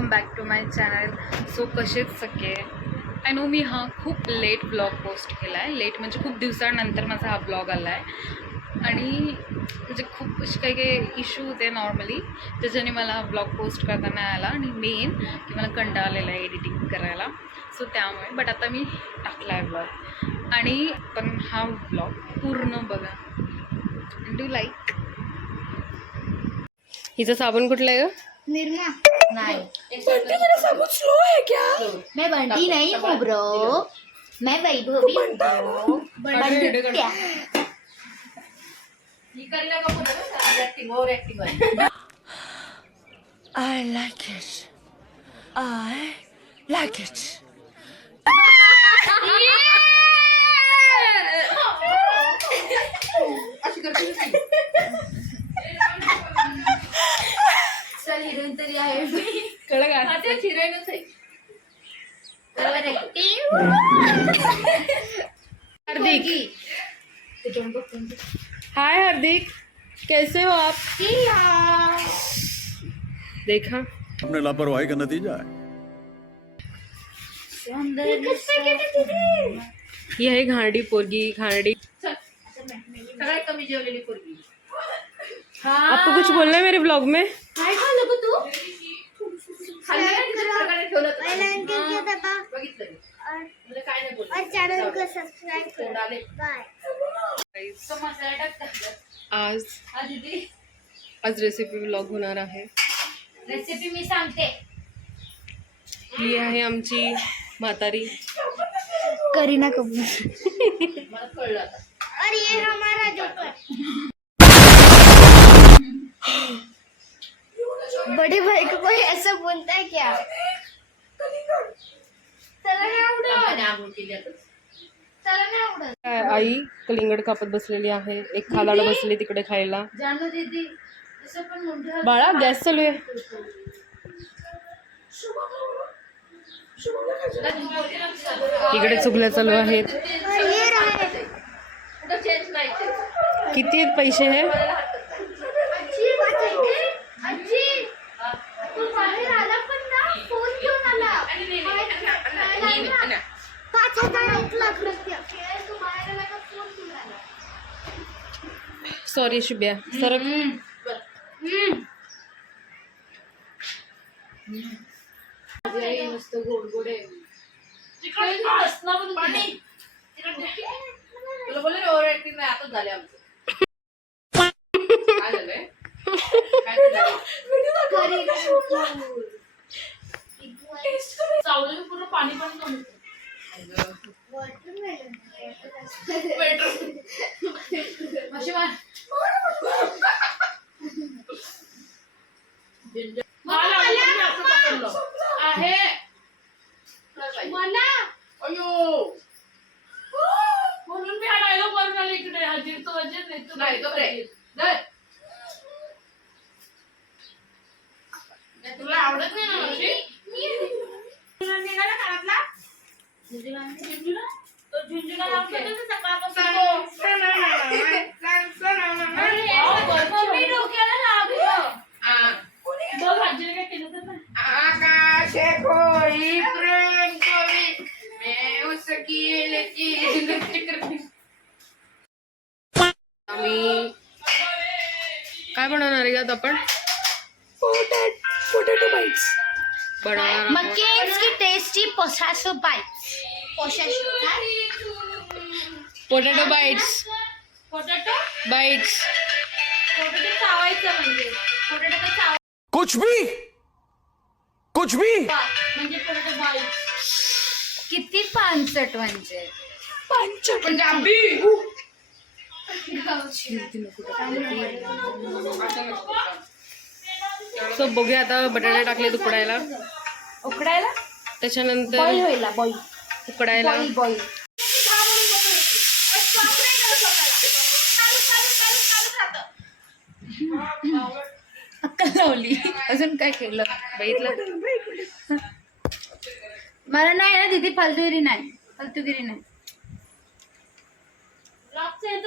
Welcome back to my channel. So कसेच सगळे. I no मी खूप लेट ब्लॉग पोस्ट केला आहे. लेट म्हणजे खूप दिवसानंतर माझा हा ब्लॉग आला आहे आणि म्हणजे खूप असे काही काही इश्यू होते नॉर्मली, त्याच्याने मला ब्लॉग पोस्ट करता नाही आला आणि मेन की मला कंटाळा आलेला आहे एडिटिंग करायला. सो त्यामुळे बट आता मी टाकला आहे ब्लॉग आणि पण हा ब्लॉग पूर्ण बघा. Do like. हिचं साबण कुठलं आहे? निर्मा नहीं, बंटी मेरा साबुन स्लो है क्या? मैं बंटी नहीं हूँ ब्रो, मैं वैभवी हूँ ब्रो. बंटी क्या? I like it. I like it. चल हिरोईन तरी आहे. हिरोईनच आहे. हार्दिक, हाय हार्दिक, कैसे हो आप? देखा अपने लापरवाही का नतीजा है. ही आहे घाणडी पोरगी. घाणडी. कमी जेवलेली पोरगी. आपको कुछ बोलना है मेरे ब्लॉग में? काय खाल्लं गं तू? और चैनल को सब्सक्राइब करो. आज रेसिपी ब्लॉग होणार आहे. रेसिपी मी सांगते. ही आहे आमची म्हातारी करीना कपूर. मला कळलं आता. और ये हमारा जोकर. बड़े भाई को कोई ऐसा बोलता है क्या? चला नाही आवडत. चला नाही आवडत. आई कलिंगड कापत बसलेली आहे. एक खालाड बसली तिकडे खायला. जानू दीदी असं पण मोठं. बाळा गॅस चालू आहे. इकडे चुगल्या चालू आहेत. किती पैसे हे? तू बाहेर आला पण ना फोन घेऊन आला. 5,000 1 लाख रुपये. तू बाहेर आला का फोन घेऊन आला. सॉरी शुभ्या सरक. मस्त गोड गोड आहे. तुला बोलले ओव्हर ऍक्टिंग नाही आता झाले आमचं. काय झालंय? चावलं पूर्ण पाणी पण कमी. मला म्हणून मी हा डायलॉग मारून आले इकडे. हजीर तो हजीर नाही तो रे. तुला आवडत नाही ना मावशी? निघाला घरातला झुंझुला. तो झुंझुला लावतो सकाळपासून. मी डोक्याला लावतो. बघ हजीर काय केलं तर आकाशे कोळी प्रेम कोळी मैं उसकी लकी. आम्ही काय बनवणार आहे आता आपण? पोटॅटो बाईट्स बनवणार आहोत. मकेन्स की tasty potato bites. Potato bites. Potato bites. Potato चावायचं म्हणजे पोटॅटो का चाव कुछ भी म्हणजे पोटॅटो बाईट्स. किती पानसट म्हणजे पंजाबी. सो बघूया आता. बटाटे टाकले उकडायला. उकडायला त्याच्यानंतर बॉईल व्हायला. बॉईल उकडायला. बॉईल. अक्कल लावली. अजून काय केलं बघितलं. मला नाही ना दीदी. फालतूगिरी नाही.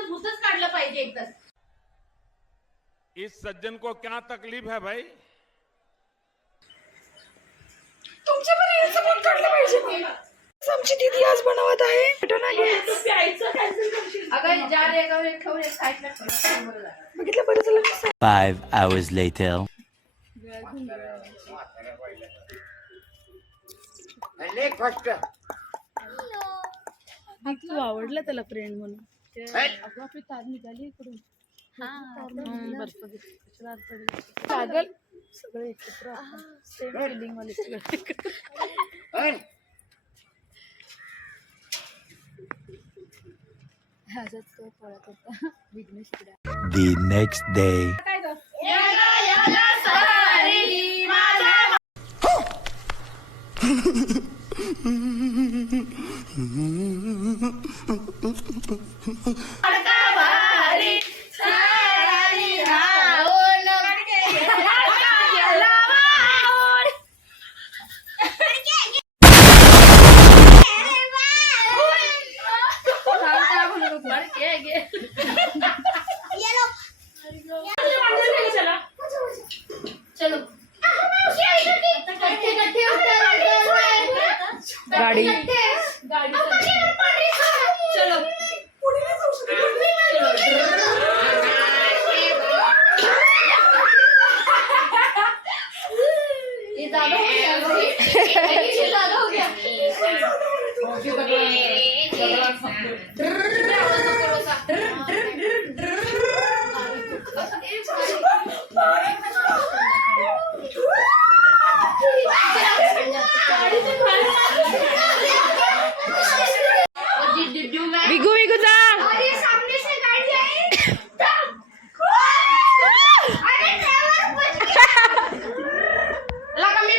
भूतच काढलं पाहिजे एकदा. इस सज्जन को क्या तकलीफ है भाई? तुमच्या पण रील्स पण काढलं पाहिजे मग. आमची दीदी आज बनवत आहे मटन आहे. बघितलं बरं झालं. 5 hours later. तू आवडला त्याला फ्रेंड म्हणून. आपली कार निघाली इकडून. पागल सगळे एकत्र सेम फिलिंग वाले सगळे. The next day. गाडी विगू विगू जा. सामने से गाड़ी आई. लगा मी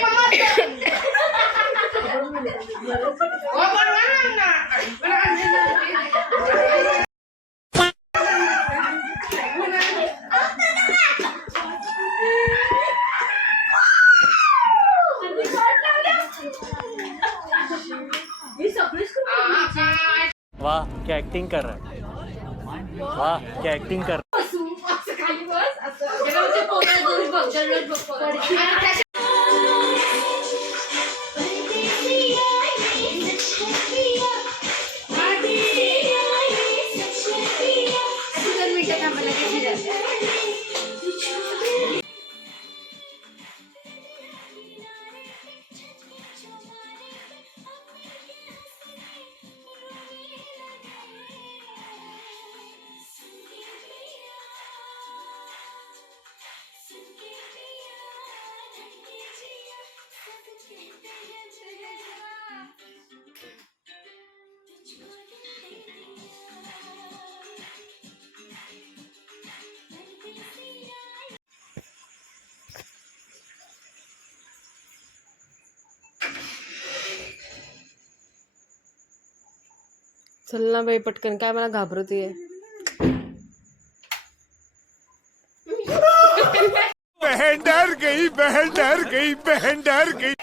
वाह क्या एक्टिंग कर रहा है. वाह क्या एक्टिंग कर रहा है. चल ना बाई पटकन, काय मला घाबरतीये. बहन डर गई, बहन डर गई, बहन डर गई.